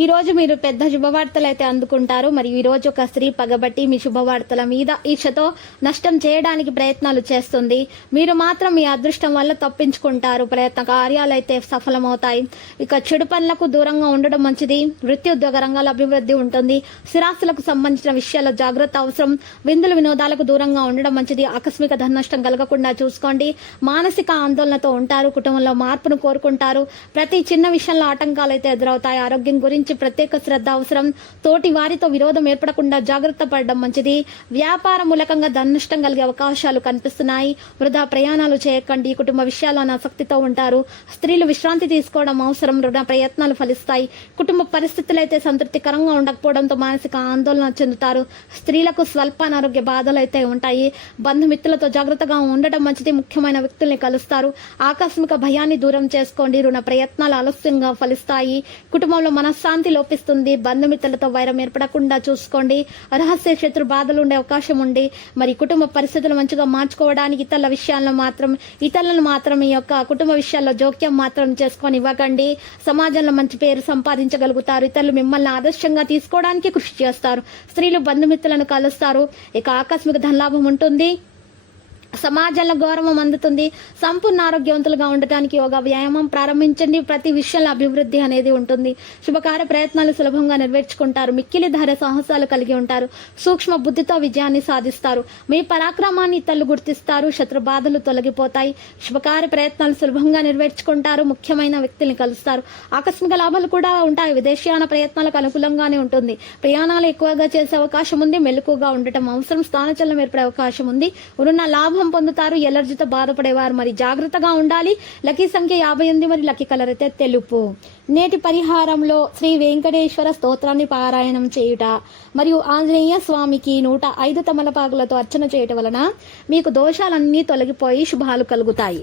ఈ రోజు మీరు పెద్ద శుభవార్తలు అయితే అందుకుంటారు. మరియు ఈ రోజు ఒక స్త్రీ పగబట్టి మీ శుభవార్తల మీద ఈర్షతో నష్టం చేయడానికి ప్రయత్నాలు చేస్తుంది. మీరు మాత్రం మీ అదృష్టం వల్ల తప్పించుకుంటారు. ప్రయత్న కార్యాలు అయితే సఫలమవుతాయి. ఇక చెడు పనులకు దూరంగా ఉండడం మంచిది. వృత్తి ఉద్యోగ రంగాల అభివృద్ధి ఉంటుంది. స్థిరాస్తులకు సంబంధించిన విషయాల్లో జాగ్రత్త అవసరం. విందులు వినోదాలకు దూరంగా ఉండడం మంచిది. ఆకస్మిక ధన నష్టం కలగకుండా చూసుకోండి. మానసిక ఆందోళనతో ఉంటారు. కుటుంబంలో మార్పును కోరుకుంటారు. ప్రతి చిన్న విషయంలో ఆటంకాలు అయితే ఎదురవుతాయి. ఆరోగ్యం గురించి ప్రత్యేక శ్రద్ధ అవసరం. తోటి వారితో విరోధం ఏర్పడకుండా జాగ్రత్త పడడం మంచిది. వ్యాపార మూలకంగా ధనష్టం కలిగే అవకాశాలు కనిపిస్తున్నాయి. వృధా ప్రయాణాలు చేయకండి. కుటుంబ విషయాల్లో ఆసక్తితో ఉంటారు. స్త్రీలు విశ్రాంతి తీసుకోవడం అవసరం. రుణ ప్రయత్నాలు ఫలిస్తాయి. కుటుంబ పరిస్థితులు అయితే సంతృప్తికరంగా ఉండకపోవడంతో మానసిక ఆందోళన చెందుతారు. స్త్రీలకు స్వల్ప అనారోగ్య బాధలు అయితే ఉంటాయి. బంధుమిత్రులతో జాగ్రత్తగా ఉండటం మంచిది. ముఖ్యమైన వ్యక్తుల్ని కలుస్తారు. ఆకస్మిక భయాన్ని దూరం చేసుకోండి. రుణ ప్రయత్నాలు ఆలస్యంగా ఫలిస్తాయి. కుటుంబంలో శాంతి లోపిస్తుంది. బంధుమిత్రులతో వైరం ఏర్పడకుండా చూసుకోండి. రహస్య శత్రు బాధలు ఉండే అవకాశం ఉండి మరి కుటుంబ పరిస్థితులు మంచిగా మార్చుకోవడానికి ఇతరుల విషయాల్లో మాత్రం ఇతరులను మాత్రం ఈ యొక్క కుటుంబ విషయాల్లో జోక్యం మాత్రం చేసుకొని ఇవ్వకండి. సమాజంలో మంచి పేరు సంపాదించగలుగుతారు. ఇతరులు మిమ్మల్ని ఆదర్శంగా తీసుకోవడానికి కృషి చేస్తారు. స్త్రీలు బంధుమిత్రులను కలుస్తారు. ఇక ఆకస్మిక ధనలాభం ఉంటుంది. సమాజంలో గౌరవం అందుతుంది సంపూర్ణ ఆరోగ్యవంతులుగా ఉండటానికి యోగా వ్యాయామం ప్రారంభించండి. ప్రతి విషయంలో అభివృద్ధి అనేది ఉంటుంది. శుభకార్య ప్రయత్నాలు సులభంగా నెరవేర్చుకుంటారు. మిక్కిలి ధర సాహసాలు కలిగి ఉంటారు. సూక్ష్మ బుద్ధితో విజయాన్ని సాధిస్తారు. మీ పరాక్రమాన్ని ఇతరులు గుర్తిస్తారు. శత్రు బాధలు తొలగిపోతాయి. శుభకార్య ప్రయత్నాలు సులభంగా నెరవేర్చుకుంటారు. ముఖ్యమైన వ్యక్తుల్ని కలుస్తారు. ఆకస్మిక లాభాలు కూడా ఉంటాయి. విదేశీయాన ప్రయత్నాలకు అనుకూలంగానే ఉంటుంది. ప్రయాణాలు ఎక్కువగా చేసే అవకాశం ఉంది. మెలకుగా ఉండటం అవసరం. స్థానచలనం ఏర్పడే అవకాశం ఉంది. ఉన్న లాభం పొందుతారు. ఎలర్జీతో బాధపడేవారు మరి జాగ్రత్తగా ఉండాలి. లక్కీ సంఖ్య యాభై ఎనిమిది మరి లక్కీ కలర్ అయితే తెలుపు. నేటి పరిహారంలో శ్రీ వెంకటేశ్వర స్తోత్రాన్ని పారాయణం చేయుట మరియు ఆంజనేయ స్వామికి నూట ఐదు తమలపాకులతో అర్చన చేయటం వలన మీకు దోషాలన్నీ తొలగిపోయి శుభాలు కలుగుతాయి.